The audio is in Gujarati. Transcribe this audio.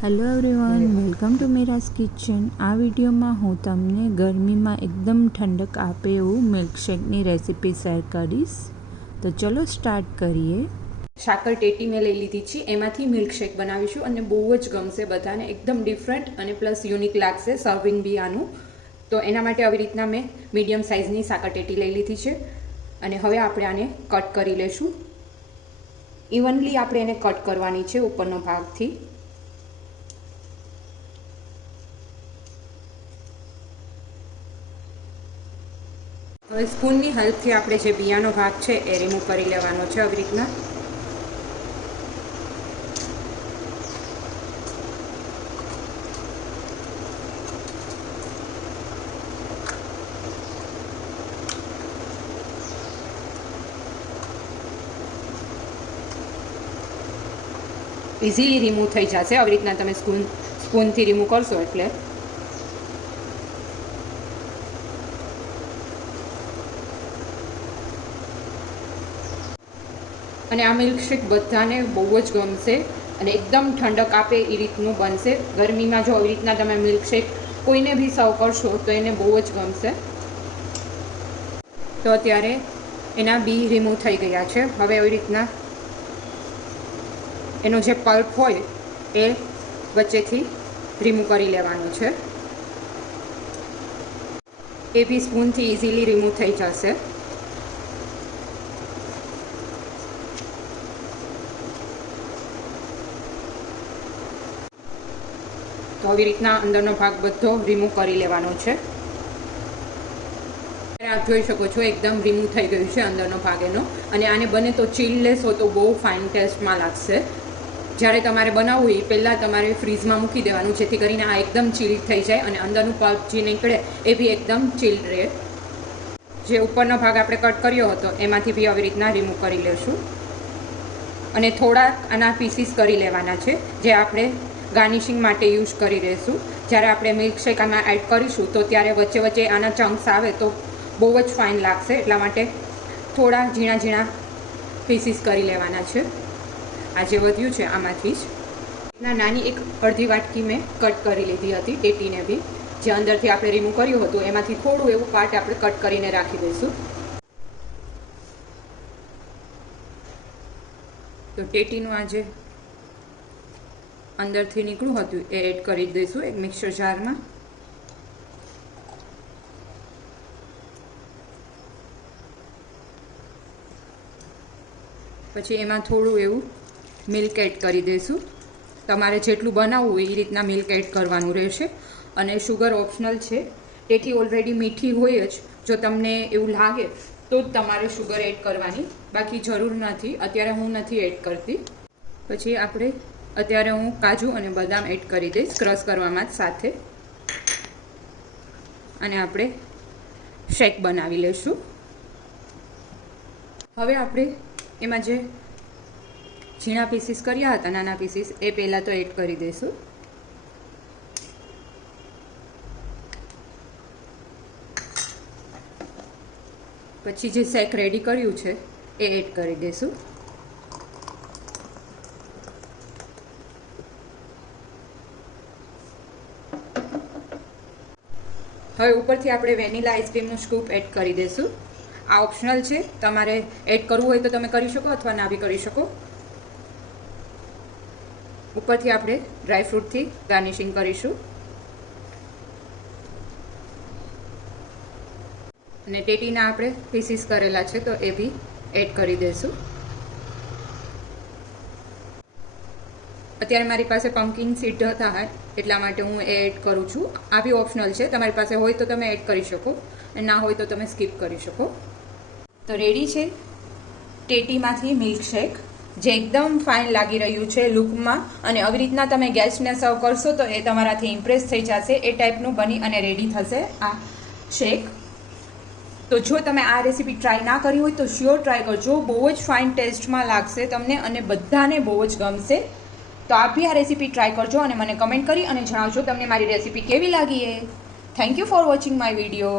Hello everyone, welcome to Mira's kitchen. આ વિડીયોમાં હું તમને ગરમીમાં એકદમ ઠંડક આપે એવું મિલ્કશેકની રેસીપી શેર કરીશ। તો ચલો સ્ટાર્ટ કરીએ। સાકર ટેટી મેં લઈ લીધી છે, એમાંથી મિલ્કશેક બનાવીશું અને બહુ જ ગમશે બધાને, એકદમ ડિફરન્ટ અને પ્લસ યુનિક લાગશે સર્વિંગ બી આનું। તો એના માટે આવી રીતના મેં મીડિયમ સાઇઝની સાકર ટેટી લઈ લીધી છે અને હવે આપણે આને કટ કરી લઈશું। ઇવનલી આપણે એને કટ કરવાની છે ઉપરનો ભાગથી। હવે સ્પૂનની હેલ્પથી આપણે જે બિયાનો ભાગ છે એ રિમૂવ કરી લેવાનો છે આવી રીતના। ઇઝીલી રિમૂવ થઈ જશે આવી રીતના તમે સ્પૂનથી રિમૂવ કરશો એટલે। અને આ મિલ્કશેક બધાને બહુ જ ગમશે અને એકદમ ઠંડક આપે એ રીતનું બનશે। ગરમીમાં જો આવી રીતના તમે મિલ્કશેક કોઈને બી સર્વ કરશો તો એને બહુ જ ગમશે। તો અત્યારે એના બી રિમૂવ થઈ ગયા છે। હવે આવી રીતના એનો જે પલ્પ હોય એ વચ્ચેથી રિમૂવ કરી લેવાનું છે। એ બી સ્પૂનથી ઇઝીલી રિમૂવ થઈ જશે। તો આવી રીતના અંદરનો ભાગ બધો રિમૂવ કરી લેવાનો છે। આપ જોઈ શકો છો એકદમ રિમૂવ થઈ ગયું છે અંદરનો ભાગ એનો। અને આને બને તો ચીલલેસ હો તો બહુ ફાઇન ટેસ્ટમાં લાગશે। જ્યારે તમારે બનાવવું એ પહેલાં તમારે ફ્રીઝમાં મૂકી દેવાનું, જેથી કરીને આ એકદમ ચીલ થઈ જાય અને અંદરનું પલ્પ જે નીકળે એ બી એકદમ ચીલ રહે। જે ઉપરનો ભાગ આપણે કટ કર્યો હતો એમાંથી બી આવી રીતના રિમૂવ કરી લેશું અને થોડાક આના પીસીસ કરી લેવાના છે, જે આપણે ગાર્નિશિંગ માટે યુઝ કરી દઈશું। જ્યારે આપણે મિલ્કશેક આમાં એડ કરીશું તો ત્યારે વચ્ચે વચ્ચે આના ચંક્સ આવે તો બહુ જ ફાઇન લાગશે, એટલા માટે થોડા ઝીણા ઝીણા પીસીસ કરી લેવાના છે। આ જે વધ્યું છે આમાંથી જ નાની એક અડધી વાટકી મેં કટ કરી લીધી હતી ટેટીને બી, જે અંદરથી આપણે રિમૂવ કર્યું હતું એમાંથી થોડું એવું પાર્ટ આપણે કટ કરીને રાખી દઈશું। તો ટેટીનું આ જે અંદરથી નીકળ્યું હતું એ એડ કરી દઈશું એક મિક્સર જારમાં। પછી એમાં થોડું એવું મિલ્ક એડ કરી દઈશું। તમારે જેટલું બનાવવું હોય એ રીતના મિલ્ક એડ કરવાનું રહેશે। અને શુગર ઓપ્શનલ છે, ટેટી ઓલરેડી મીઠી હોય જ, જો તમને એવું લાગે તો જ તમારે શુગર એડ કરવાની, બાકી જરૂર નથી। અત્યારે હું નથી એડ કરતી। પછી અત્યારે હું કાજુ અને બદામ એડ કરી દઈશ ક્રશ કરવામાં જ સાથે, અને આપણે શેક બનાવી લઈશું। હવે આપણે એમાં જે ઝીણા પીસીસ કર્યા હતા નાના પીસીસ એ પહેલાં તો એડ કરી દઈશું। પછી જે શેક રેડી કર્યું છે એ એડ કરી દઈશું। હવે ઉપરથી આપણે વેનીલા આઈસ્ક્રીમનું સ્કૂપ એડ કરી દઈશું। આ ઓપ્શનલ છે, તમારે એડ કરવું હોય તો તમે કરી શકો અથવા ના બી કરી શકો। ઉપરથી આપણે ડ્રાયફ્રૂટથી ગાર્નિશિંગ કરીશું અને ટેટીના આપણે પીસીસ કરેલા છે તો એ બી એડ કરી દઈશું। અત્યારે મારી પાસે પમ્પકિન સીડ હતા એટલા માટે હું એ એડ કરું છું। આ બી ઓપ્શનલ છે, તમારી પાસે હોય તો તમે એડ કરી શકો અને ના હોય તો તમે સ્કીપ કરી શકો। તો રેડી છે ટેટીમાંથી મિલ્કશેક, જે એકદમ ફાઇન લાગી રહ્યું છે લુકમાં, અને આવી રીતના તમે ગેસ્ટને સર્વ કરશો તો એ તમારાથી ઇમ્પ્રેસ થઈ જશે। એ ટાઈપનું બની અને રેડી થશે આ શેક। તો જો તમે આ રેસીપી ટ્રાય ના કરી હોય તો શ્યોર ટ્રાય કરજો, બહુ જ ફાઇન ટેસ્ટમાં લાગશે તમને અને બધાને બહુ જ ગમશે। તો આપ બી આ રેસીપી ટ્રાય કરજો અને મને કમેન્ટ કરી અને જણાવજો તમને મારી રેસીપી કેવી લાગી है। Thank you for watching my video.